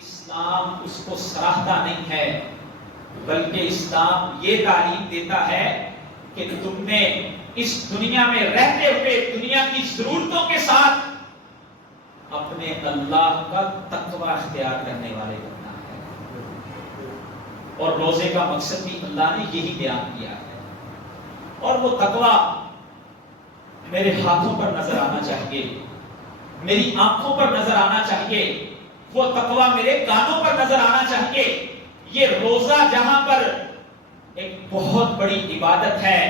اسلام اس کو سراہتا نہیں ہے، بلکہ اسلام یہ تعلیم دیتا ہے کہ تم نے اس دنیا میں رہتے ہوئے دنیا کی ضرورتوں کے ساتھ اپنے اللہ کا تقوی اختیار کرنے والے بننا ہے۔ اور روزے کا مقصد بھی اللہ نے یہی بیان کیا ہے، اور وہ تقوی میرے ہاتھوں پر نظر آنا چاہیے، میری آنکھوں پر نظر آنا چاہیے، وہ تقوی میرے کانوں پر نظر آنا چاہیے۔ یہ روزہ جہاں پر ایک بہت بڑی عبادت ہے،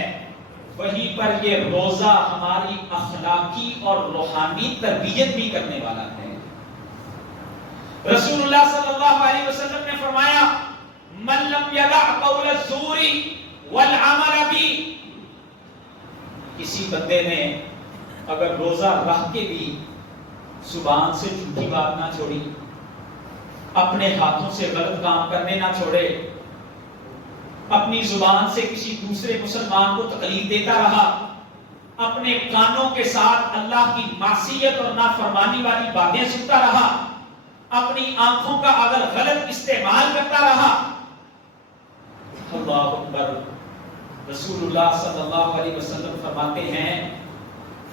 وہیں پر یہ روزہ ہماری اخلاقی اور روحانی تربیت بھی کرنے والا ہے۔ رسول اللہ صلی اللہ علیہ وسلم نے فرمایا من لم یدع قول الزور والعمل به، کسی بندے نے اگر روزہ رکھ کے بھی زبان سے جھوٹی بات نہ چھوڑی، اپنے ہاتھوں سے غلط کام کرنے نہ چھوڑے، اپنی زبان سے کسی دوسرے مسلمان کو تکلیف دیتا رہا، اپنے کانوں کے ساتھ اللہ کی معصیت اور نافرمانی والی باتیں سنتا رہا، اپنی آنکھوں کا اگر غلط استعمال کرتا رہا، اللہ اکبر، رسول اللہ صلی اللہ علیہ وسلم فرماتے ہیں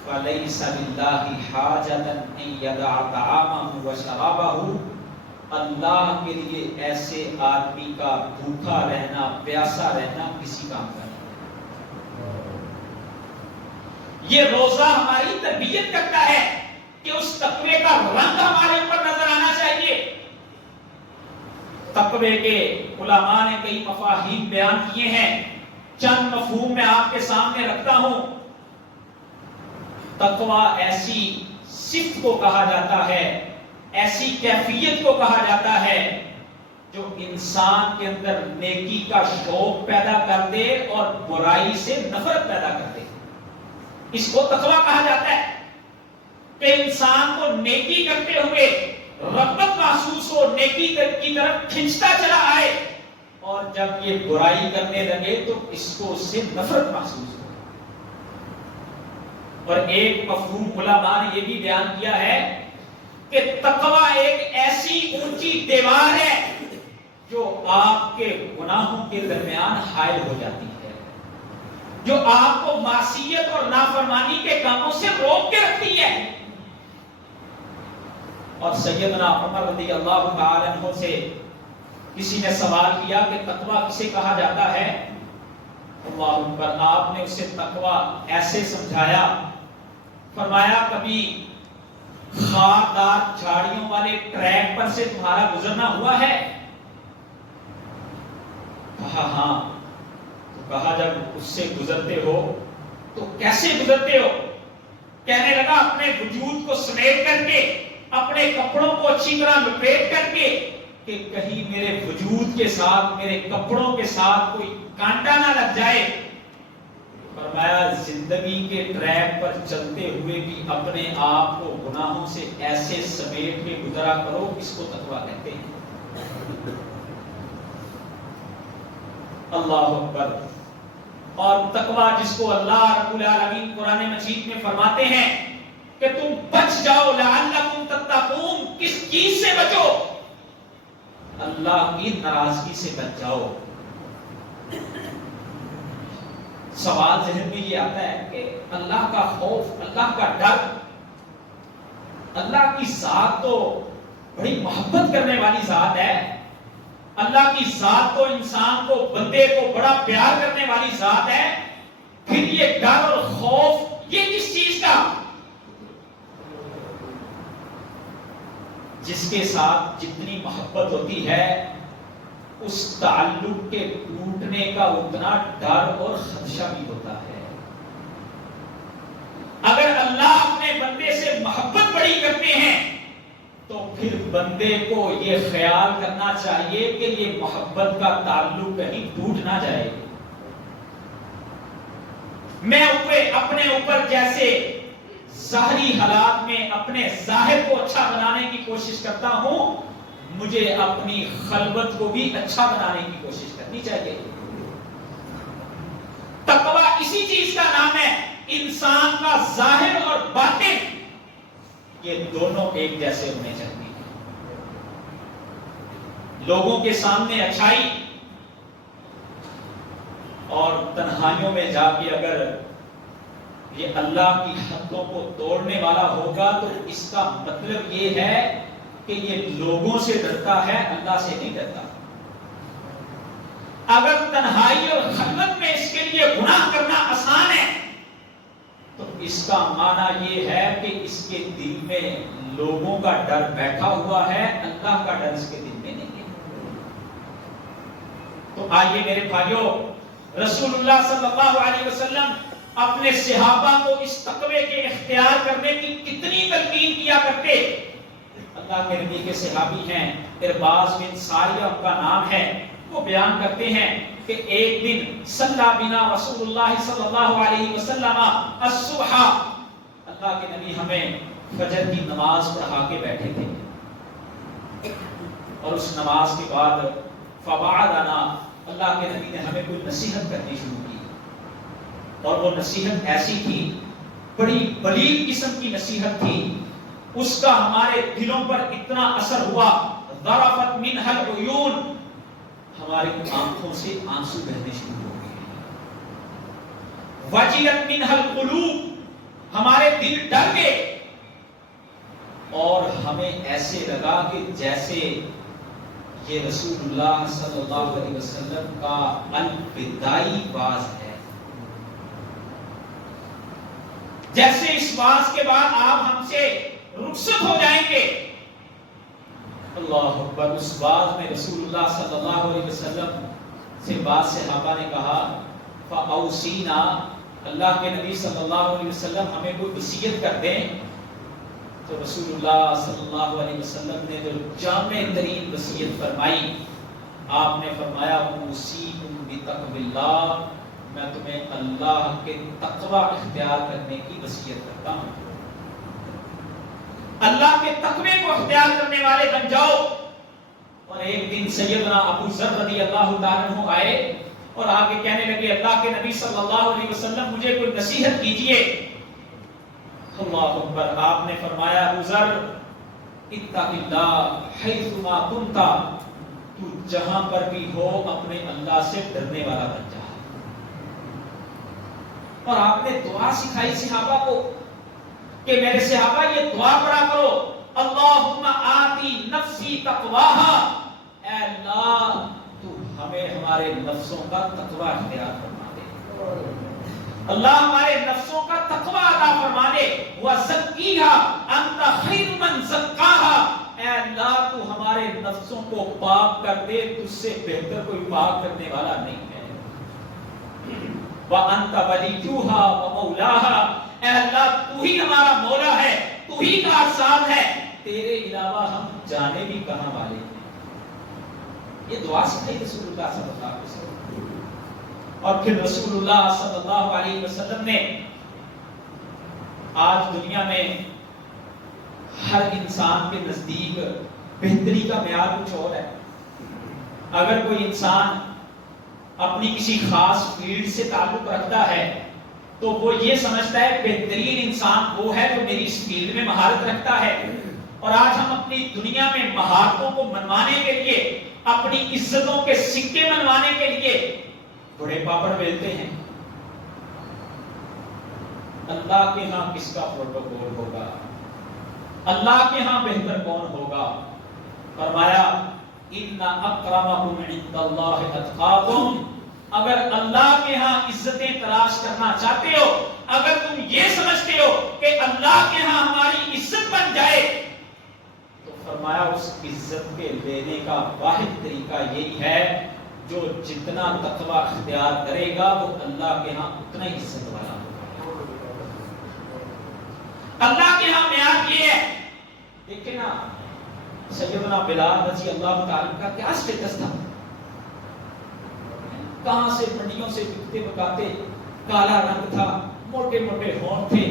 فَلَيْسَ لِلَّهِ حَاجَةً أَن يَدَعَ طَعَامَهُ وَشَرَابَهُ، اللہ کے لیے ایسے آدمی کا بھوکا رہنا پیاسا رہنا کسی کام کا نہیں۔ یہ روزہ ہماری تربیت کرتا ہے کہ اس تقوی کا رنگ ہمارے اوپر نظر آنا چاہیے۔ تقوی کے علماء نے کئی مفاہیم بیان کیے ہیں، چند مفہوم میں آپ کے سامنے رکھتا ہوں۔ تقوی ایسی صفت کو کہا جاتا ہے، ایسی کیفیت کو کہا جاتا ہے جو انسان کے اندر نیکی کا شوق پیدا کر دے اور برائی سے نفرت پیدا کر دے، اس کو تقوی کہا جاتا ہے۔ کہ انسان کو نیکی کرتے ہوئے رغبت محسوس ہو، نیکی کی طرف کھنچتا چلا آئے، اور جب یہ برائی کرنے لگے تو اس کو اس سے نفرت محسوس ہو۔ اور ایک مفہوم علماء نے یہ بھی بیان کیا ہے کہ تقوی ایک ایسی اونچی دیوار ہے جو آپ کے گناہوں کے درمیان حائل ہو جاتی ہے، جو آپ کو معصیت اور نافرمانی کے کاموں سے روک کے رکھتی ہے۔ اور سیدنا عمر رضی اللہ تعالی عنہ سے کسی نے سوال کیا کہ تقوی کسے کہا جاتا ہے؟ اللہ اکبر، آپ نے اسے تقوی ایسے سمجھایا، فرمایا کبھی خاردار جھاڑیوں والے ٹریک پر سے تمہارا گزرنا ہوا ہے؟ کہا ہاں۔ تو کہا جب اس سے گزرتے ہو تو کیسے گزرتے ہو؟ کہنے لگا اپنے وجود کو سمیٹ کر کے، اپنے کپڑوں کو اچھی طرح لپیٹ کر کے کہ کہیں میرے وجود کے ساتھ، میرے کپڑوں کے ساتھ کوئی کانٹا نہ لگ جائے۔ فرمایا زندگی کے ٹریک پر چلتے ہوئے بھی اپنے آپ کو گناہوں سے ایسے سمیٹ کے گزرا کرو، اس کو تقویٰ کہتے ہیں۔ اللہ اکبر۔ اور تقویٰ جس کو اللہ رب العالمین قرآن مجید میں فرماتے ہیں کہ تم بچ جاؤ، لعلکم تتقون، کس چیز سے بچو؟ اللہ کی ناراضگی سے بچ جاؤ۔ سوال ذہن میں یہ آتا ہے کہ اللہ کا خوف، اللہ کا ڈر، اللہ کی ذات تو بڑی محبت کرنے والی ذات ہے، اللہ کی ذات تو انسان کو، بندے کو بڑا پیار کرنے والی ذات ہے، پھر یہ ڈر اور خوف یہ کس چیز کا؟ جس کے ساتھ جتنی محبت ہوتی ہے اس تعلق کے ٹوٹنے کا اتنا ڈر اور خدشہ بھی ہوتا ہے۔ اگر اللہ اپنے بندے سے محبت بڑی کرتے ہیں تو پھر بندے کو یہ خیال کرنا چاہیے کہ یہ محبت کا تعلق کہیں ٹوٹ نہ جائے۔ میں اپنے اوپر جیسے ظاہری حالات میں اپنے ظاہر کو اچھا بنانے کی کوشش کرتا ہوں، مجھے اپنی خلوت کو بھی اچھا بنانے کی کوشش کرنی چاہیے۔ تقوی اسی چیز کا نام ہے، انسان کا ظاہر اور باطن یہ دونوں ایک جیسے ہونے چاہیے۔ لوگوں کے سامنے اچھائی اور تنہائیوں میں جا کے اگر یہ اللہ کی حدوں کو توڑنے والا ہوگا تو اس کا مطلب یہ ہے کہ یہ لوگوں سے ڈرتا ہے، اللہ سے نہیں ڈرتا۔ اگر تنہائی اور خلوت میں اس کے لیے گناہ کرنا آسان ہے تو اس کا معنی یہ ہے کہ اس کے دل میں لوگوں کا ڈر بیٹھا ہوا ہے، اللہ کا ڈر اس کے دل میں نہیں ہے۔ تو آئیے میرے بھائیوں، رسول اللہ صلی اللہ علیہ وسلم اپنے صحابہ کو اس تقوی کے اختیار کرنے کی کتنی تلقین کیا کرتے۔ اللہ کے نبی کے صحابی ہیں، ارباز بن ساریہ ان کا نام ہے، وہ بیان کرتے ہیں کہ ایک دن صلی بنا رسول اللہ صلی اللہ علیہ وسلم الصبح، اللہ کے نبی ہمیں فجر کی نماز پڑھا کے بیٹھے تھے، اور اس نماز کے بعد فبعدنا، اللہ کے نبی نے ہمیں کوئی نصیحت کرنی شروع کی، اور وہ نصیحت ایسی تھی، بڑی بلیغ قسم کی نصیحت تھی، اس کا ہمارے دلوں پر اتنا اثر ہوا، ذرفت منها العیون، ہماری آنکھوں سے آنسو بہنے شروع ہو گئے، وجلت منها القلوب، ہمارے دل ڈر گئے، اور ہمیں ایسے لگا کہ جیسے یہ رسول اللہ صلی اللہ علیہ وسلم کا الوداعی باز ہے، جیسے اس باز کے بعد آپ ہم سے رخصت ہو جائیں گے۔ اللہ اکبر، اس باز میں رسول اللہ صلی اللہ علیہ وسلم سے بعض صحابہ نے کہا فاوصینا، اللہ کے نبی صلی اللہ علیہ وسلم ہمیں کوئی وصیت کر دیں۔ تو رسول اللہ صلی اللہ علیہ وسلم نے جو جامع ترین وصیت فرمائی، آپ نے فرمایا اوصیکم بتقوی اللہ، میں تمہیں اللہ کے تقوی اختیار کرنے کی وصیت کرتا ہوں، اللہ کے تقوی کو اختیار کرنے والے بن جاؤ۔ اور ایک دن سیدنا ابو ذر رضی اللہ تعالیٰ عنہ آئے اور آگے کہنے لگے اللہ کے نبی صلی اللہ علیہ وسلم مجھے کوئی نصیحت کیجئے۔ اللہ اکبر، آپ نے فرمایا ابو ذر اتق اللہ حیثما کنت، تو جہاں پر بھی ہو اپنے اللہ سے ڈرنے والا بن جا۔ اور آپ نے دعا سکھائی صحابہ کو کہ میرے صحابہ یہ دعا پڑھا کرو، اللہم آتی نفسی تقواہا، اے اللہ تو ہمیں ہمارے نفسوں کا تقوی اختیار فرما دے، اللہ ہمارے نفسوں کا تقوی عطا فرما دے، وزکیہا انت خیر من زکاہا، اے اللہ تو ہمارے نفسوں کو پاک کر دے، تجھ سے بہتر کوئی پاک کرنے والا نہیں ہے، وانت ولیہا ومولاہا، اے اللہ تو ہی ہمارا مولا ہے، تو ہی کارساز ہے، تیرے علاوہ ہم جانے بھی کہاں والے ہیں۔ یہ دعا سکھائی رسول اللہ صلی اللہ علیہ وسلم۔ اور پھر رسول اللہ صلی اللہ علیہ وسلم نے، آج دنیا میں ہر انسان کے نزدیک بہتری کا معیار کچھ اور ہے۔ اگر کوئی انسان اپنی کسی خاص فیلڈ سے تعلق رکھتا ہے تو وہ یہ سمجھتا ہے بہترین انسان وہ ہے جو میری اس فیلڈ میں مہارت رکھتا ہے۔ اور آج ہم اپنی دنیا میں مہارتوں کو منوانے کے لیے، اپنی عزتوں کے سکے منوانے کے لیے بڑے پاپڑ بیلتے ہیں۔ اللہ کے ہاں کس کا پروٹوکول ہوگا، اللہ کے ہاں بہتر کون ہوگا؟ فرمایا ان اکرمکم عند اللہ اتقاکم، اگر اللہ کے ہاں عزتیں تلاش کرنا چاہتے ہو، اگر تم یہ سمجھتے ہو کہ اللہ کے ہاں ہماری عزت بن جائے، تو فرمایا اس عزت کے لینے کا واحد طریقہ یہی ہے جو جتنا تقوی اختیار کرے گا وہ اللہ کے ہاں اتنا ہی عزت والا ہوگا۔ اللہ کے ہاں معیار یہ ہے، دیکھیں نا سیدنا بلال رضی اللہ تعالیٰ کا کیا سٹیٹس تھا، کہاں سے منڈیوں سے بکتے بکاتے، کالا رنگ تھا، موٹے موٹے ہونٹ تھے،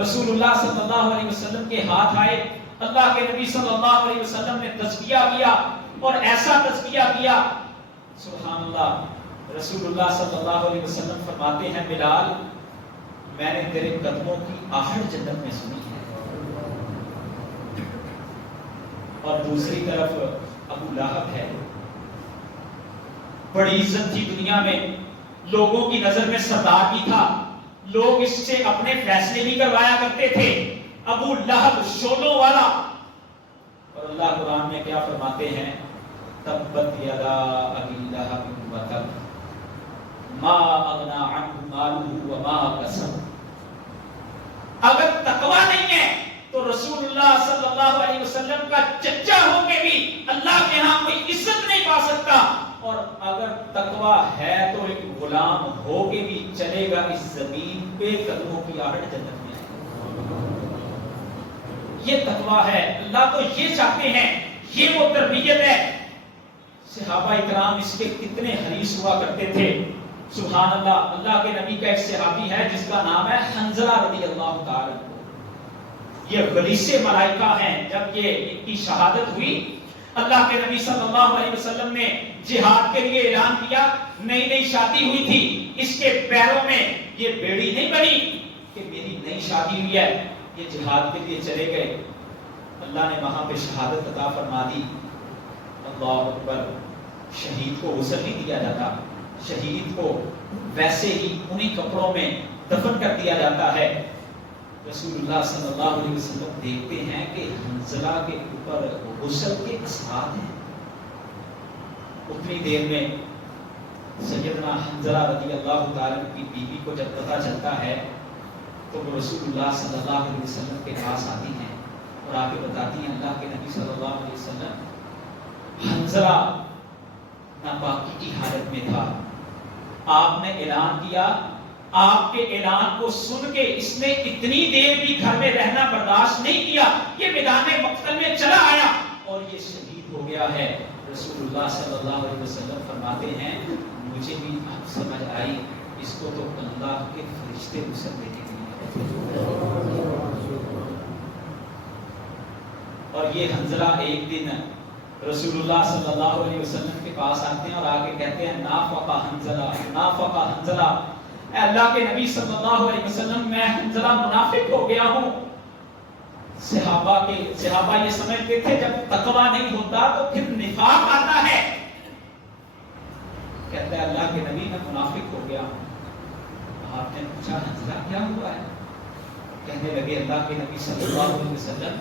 رسول اللہ صلی اللہ علیہ وسلم کے ہاتھ آئے، اللہ کے نبی صلی اللہ علیہ وسلم نے تزکیہ کیا، اور ایسا تزکیہ کیا سبحان اللہ، رسول اللہ صلی اللہ علیہ وسلم فرماتے ہیں بلال میں نے تیرے قدموں کی آہٹ جنت میں سنی ہے۔ اور دوسری طرف ابو لہب ہے، بڑی عزت تھی دنیا میں، لوگوں کی نظر میں سردار بھی تھا، لوگ اس سے اپنے فیصلے بھی کروایا کرتے تھے، ابو لہب شولوں والا. اور اللہ قرآن میں کیا فرماتے ہیں؟ تبت یدا ابی لہب وتب ما اغنی عنہ مالہ وما کسب. اگر تقوی نہیں ہے تو رسول اللہ صلی اللہ علیہ وسلم کا چچا ہو کے بھی اللہ کے ہاں کوئی عزت نہیں پا سکتا، اور اگر تقوی ہے تو ایک غلام ہو کے بھی چلے گا اس زمین پہ قدموں کی آہٹ جنت میں. یہ تقوی ہے. اللہ تو یہ چاہتے ہیں، یہ وہ تربیت ہے. صحابہ اکرام اس کے کتنے حریص ہوا کرتے تھے. سبحان اللہ. اللہ کے نبی کا ایک صحابی ہے جس کا نام ہے حنظلہ رضی اللہ تعالی عنہ. یہ غلیظ ملائکہ ہیں. جب یہ ان کی شہادت ہوئی، اللہ کے نبی صلی اللہ علیہ وسلم نے جہاد کے لیے اعلان کیا. نئی نئی شادی ہوئی تھی، اس کے پیروں میں یہ بیڑی نہیں بنی کہ میری نئی شادی ہوئی ہے، یہ جہاد کے لیے چلے گئے. اللہ نے وہاں پہ شہادت عطا فرما دی. اللہ اکبر. شہید کو غسل نہیں دیا جاتا، شہید کو ویسے ہی انہی کپڑوں میں دفن کر دیا جاتا ہے. رسول اللہ صلی اللہ علیہ وسلم دیکھتے ہیں کہ حنظلہ کے اوپر غسل کے اثرات ہیں. اتنی دیر میں سیدنا حنظلہ رضی اللہ تعالیٰ کی بیوی کو جب پتہ چلتا ہے تو وہ رسول اللہ صلی اللہ علیہ وسلم کے پاس آتی ہیں اور آ کے بتاتی ہیں اللہ کے نبی صلی اللہ علیہ وسلم حنظلہ ناپاکی کی حالت میں تھا، آپ نے اعلان کیا، آپ کے اعلان کو سن کے اس نے اتنی دیر بھی گھر میں رہنا برداشت نہیں کیا، یہ میدان مقتل میں چلا آیا اور یہ شہید ہو گیا ہے. رسول اللہ صلی اللہ علیہ وسلم فرماتے ہیں مجھے بھی اب سمجھ آئی، اس کو تو اللہ کے فرشتے غسل دینے کے لیے. اور یہ حنظلہ ایک دن رسول اللہ صلی اللہ علیہ وسلم کے پاس آتے ہیں اور آگے کہتے ہیں نافقہ حنظلہ، نافقہ حنظلہ. اے اللہ کے نبی صلی اللہ علیہ وسلم میں حنظلہ منافق ہو گیا ہوں. صحابہ یہ سمجھتے تھے جب تقوی نہیں ہوتا تو پھر نفاق آتا ہے. کہتا ہے اللہ کے نبی میں منافق ہو گیا ہوں. آپ نے پوچھا حنظلہ کیا ہوا ہے؟ کہنے لگے اللہ کے نبی صلی اللہ علیہ وسلم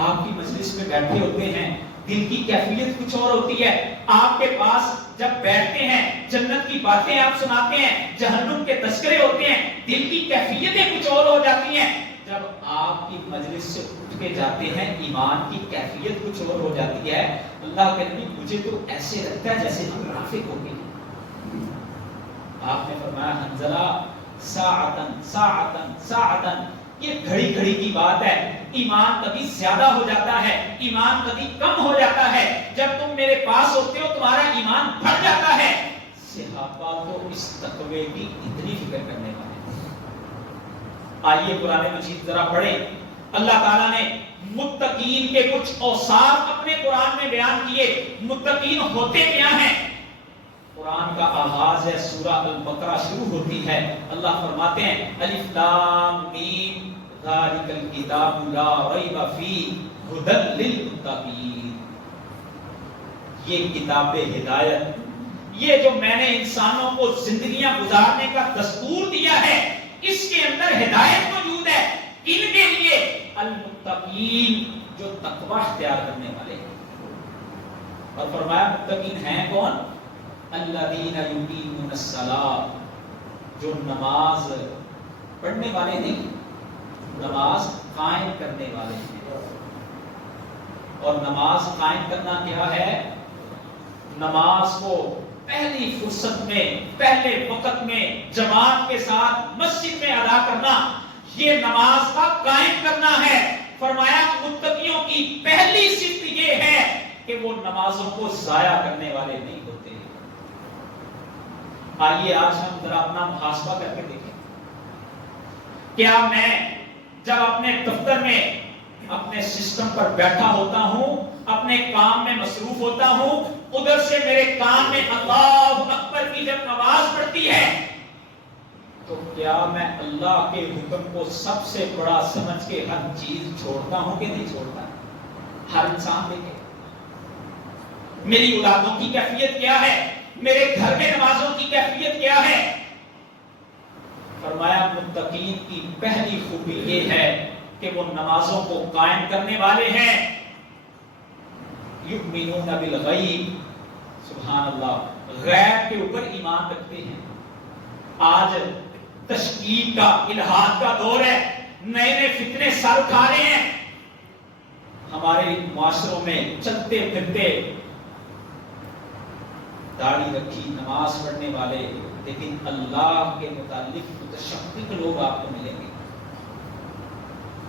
آپ کی مجلس میں بیٹھے ہوتے ہیں، دل کی کیفیت کچھ اور ہوتی ہے. آپ کے پاس جب بیٹھتے ہیں جنت کی باتیں آپ سناتے ہیں، جہنم کے تذکرے ہوتے ہیں، دل کی کیفیتیں کچھ اور ہو جاتی ہیں. جب آپ کی مجلس سے اٹھ کے جاتے ہیں ایمان کی کیفیت کچھ اور ہو جاتی ہے. اللہ کے نبی مجھے تو ایسے لگتا ہے جیسے ہم منافق ہو گئے. آپ نے فرمایا حنظلہ ساعتن ساعتن ساعتن، یہ گھڑی گھڑی کی بات ہے. ایمان کبھی زیادہ ہو جاتا ہے، ایمان کبھی کم ہو جاتا ہے. جب تم میرے پاس ہوتے ہو تمہارا ایمان بڑھ جاتا ہے. صحابہ کو اس تقوی کی اتنی فکر کرنے والے. آئیے قرآن مجید ذرا پڑھیں. اللہ تعالیٰ نے متقین کے کچھ اوصاف اپنے قرآن میں بیان کیے. متقین ہوتے کیا ہیں؟ قرآن کا آغاز ہے سورہ البقرہ شروع ہوتی ہے. اللہ فرماتے ہیں الف لام میم ذالک الکتاب لا ریب فیہ ھدی للمتقین. یہ کتاب ہدایت، یہ جو میں نے انسانوں کو زندگیاں گزارنے کا دستور دیا ہے، اس کے اندر ہدایت موجود ہے. ان کے لیے المتقین، جو تقوی اختیار کرنے والے ہیں. اور فرمایا متقین ہیں کون؟ الذین یقیمون الصلاۃ، جو نماز پڑھنے والے نہیں، نماز قائم کرنے والے ہیں. اور نماز قائم کرنا کیا ہے؟ نماز کو پہلی فرصت میں، پہلے وقت میں جماعت کے ساتھ مسجد میں ادا کرنا، یہ نماز کا قائم کرنا ہے. فرمایا متقیوں کی پہلی صفت یہ ہے کہ وہ نمازوں کو ضائع کرنے والے نہیں ہوتے. آئیے آج ہم ذرا اپنا محاسبہ کر کے دیکھیں. کیا میں جب اپنے دفتر میں اپنے سسٹم پر بیٹھا ہوتا ہوں، اپنے کام میں مصروف ہوتا ہوں، ادھر سے میرے کان میں اللہ اکبر کی جب آواز پڑتی ہے تو کیا میں اللہ کے حکم کو سب سے بڑا سمجھ کے ہر چیز چھوڑتا ہوں کہ نہیں چھوڑتا؟ ہر انسان دیکھے میری اولادوں کی کیفیت کیا ہے، میرے گھر میں نمازوں کی کیفیت کیا ہے؟ فرمایا متقین کی پہلی خوبی یہ ہے کہ وہ نمازوں کو قائم کرنے والے ہیں، یؤمنون بالغیب، سبحان اللہ، غیب کے اوپر ایمان رکھتے ہیں۔ آج تشکیک کا، الہاد کا دور ہے، نئے نئے فتنے سر اٹھا رہے ہیں ہمارے معاشروں میں، چلتے پھرتے داڑھی رکھی نماز پڑھنے والے، لیکن اللہ کے متعلق متشکک لوگ آپ کو ملیں گے۔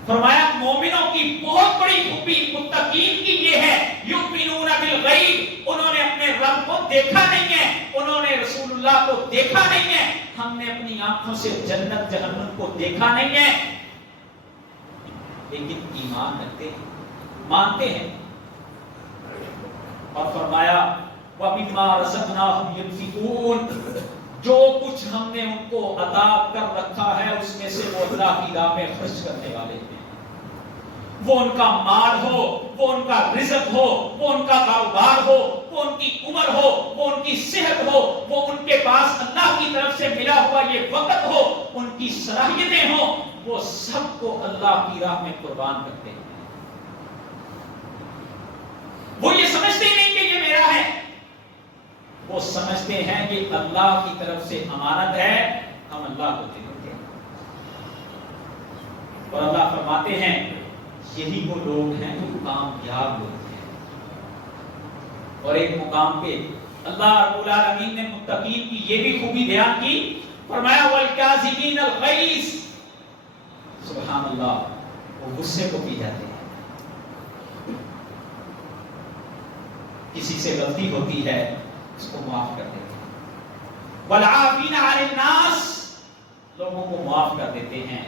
فرمایا مومنوں کی بہت بڑی خوبی متقین کی یہ ہے، یؤمنون بالغیب، انہوں نے اپنے رب کو دیکھا نہیں ہے، انہوں نے رسول اللہ کو دیکھا نہیں ہے، ہم نے اپنی آنکھوں سے جنت جہنم کو دیکھا نہیں ہے، لیکن ایمان رکھتے ہیں، مانتے ہیں۔ اور فرمایا وَمِمَّا رَزَقْنَاهُمْ يُنْفِقُونَ، جو کچھ ہم نے ان کو عطا کر رکھا ہے اس میں سے وہ اللہ کی راہ میں خرچ کرنے والے ہیں۔ وہ ان کا مال ہو، وہ ان کا رزق ہو، وہ ان کا کاروبار ہو، وہ ان کی عمر ہو، وہ ان کی صحت ہو، وہ ان کے پاس اللہ کی طرف سے ملا ہوا یہ وقت ہو، ان کی صلاحیتیں ہوں، وہ سب کو اللہ کی راہ میں قربان کرتے ہیں۔ وہ یہ سمجھتے نہیں کہ یہ میرا ہے، وہ سمجھتے ہیں کہ اللہ کی طرف سے امانت ہے، ہم اللہ کو دیں گے۔ اور اللہ فرماتے ہیں یہی وہ لوگ ہیں جو کامیاب لوگ ہیں۔ اور ایک مقام پہ اللہ رب العالمین نے متقین کی یہ بھی خوبی بیان کی، فرمایا والکاظمین الغیظ، سبحان اللہ، وہ غصے کو پی جاتے ہیں، کسی سے غلطی ہوتی ہے اس کو معاف کر دیتے ہیں، والعافین عن الناس، لوگوں کو معاف کر دیتے ہیں۔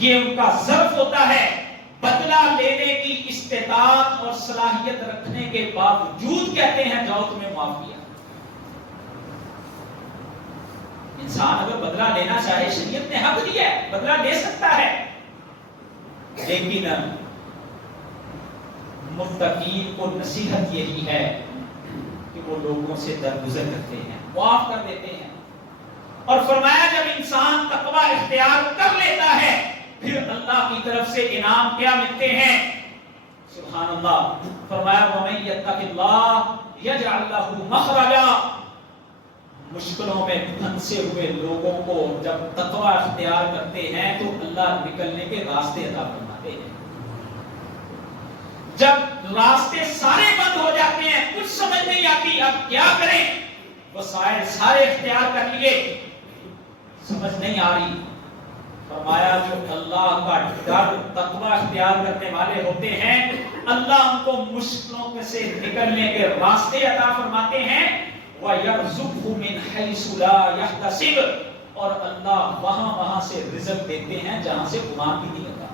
یہ ان کا ظرف ہوتا ہے، بدلہ لینے کی استطاعت اور صلاحیت رکھنے کے باوجود کہتے ہیں جاؤ تمہیں معاف کیا۔ انسان اگر بدلہ لینا چاہے، شریعت نے حق دیا ہے، بدلہ لے سکتا ہے، لیکن متقین کو نصیحت یہی ہے کہ وہ لوگوں سے درگزر کرتے ہیں، معاف کر دیتے ہیں۔ اور فرمایا جب انسان تقوی اختیار کر لیتا ہے پھر اللہ کی طرف سے انعام کیا ملتے ہیں، سبحان اللہ، فرمایا وَمَن يَتَّقِ اللَّهَ يَجْعَلْ لَهُ مَخْرَجًا، مشکلوں میں پھنسے ہوئے لوگوں کو جب تقوی اختیار کرتے ہیں تو اللہ نکلنے کے راستے عطا فرماتے ہیں۔ جب راستے سارے بند ہو جاتے ہیں، کچھ سمجھ نہیں آتی اب کیا کریں، وسائل سارے اختیار کر لیے، سمجھ نہیں آ رہی، فرمایا جو اللہ کا ڈر تقوی اختیار کرنے والے ہوتے ہیں اللہ ان کو مشکلوں سے نکلنے کے راستے عطا فرماتے ہیں، وَيَرْزُقْهُ مِنْ حَيْثُ لَا يَحْتَسِبُ، اور اللہ وہاں سے رزق دیتے ہیں جہاں سے گمان بھی نہیں ہوتا۔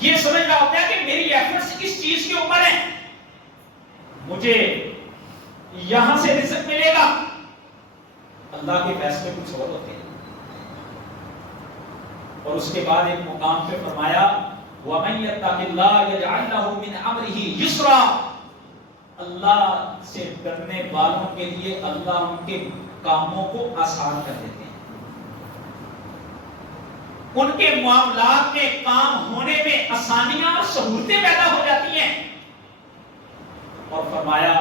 یہ سمجھ رہا ہوتا ہے کہ میری ایفرٹس کس چیز کے اوپر ہیں، مجھے یہاں سے رزق ملے گا، اللہ کے فیصلے کچھ اور ہوتے ہیں۔ اور اس کے بعد ایک مقام پہ فرمایا وَمَن يَتَّقِ اللَّهَ يَجْعَلْ لَهُ مِنْ أَمْرِهِ يُسْرًا، اللہ سے ڈرنے والوں کے لیے اللہ ان کے کاموں کو آسان کر دیتے ہیں، ان کے معاملات میں کام ہونے میں آسانیاں اور سہولتیں پیدا ہو جاتی ہیں۔ اور فرمایا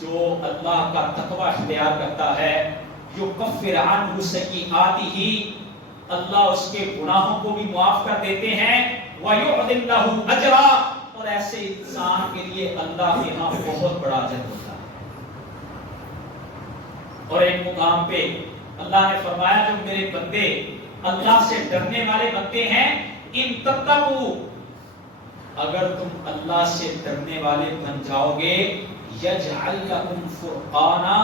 جو اللہ کا تقوی اختیار کرتا ہے یُکَفِّرْ عَنْهُ سَیِّئَاتِهِ، اللہ اس کے گناہوں کو بھی معاف کر دیتے ہیں، وَيُعْظِمْ لَهُ أَجْرًا، اور ایسے انسان کے لیے اللہ کے ہاں بہت بڑا اجر ہوتا ہے۔ اور ایک مقام پہ اللہ نے فرمایا جو میرے بندے اللہ سے ڈرنے والے بنتے ہیں، ان تتقوا، اگر تم اللہ سے ڈرنے والے بن جاؤ گے، یجعل لکم فرقانا،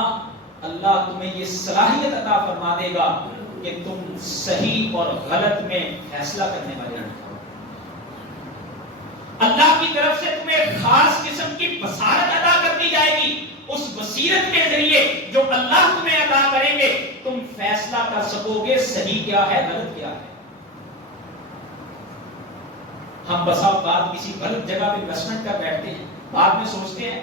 اللہ تمہیں یہ صلاحیت عطا فرما دے گا کہ تم صحیح اور غلط میں فیصلہ کرنے والے ہیں۔ اللہ کی طرف سے تمہیں خاص قسم کی بصارت عطا کر دی جائے گی، اس بصیرت کے ذریعے جو اللہ تمہیں عطا کریں گے تم فیصلہ کر سکو گے صحیح کیا ہے غلط کیا ہے۔ ہم بسا اوقات کسی غلط جگہ پہ انویسٹمنٹ کر بیٹھتے ہیں، بعد میں سوچتے ہیں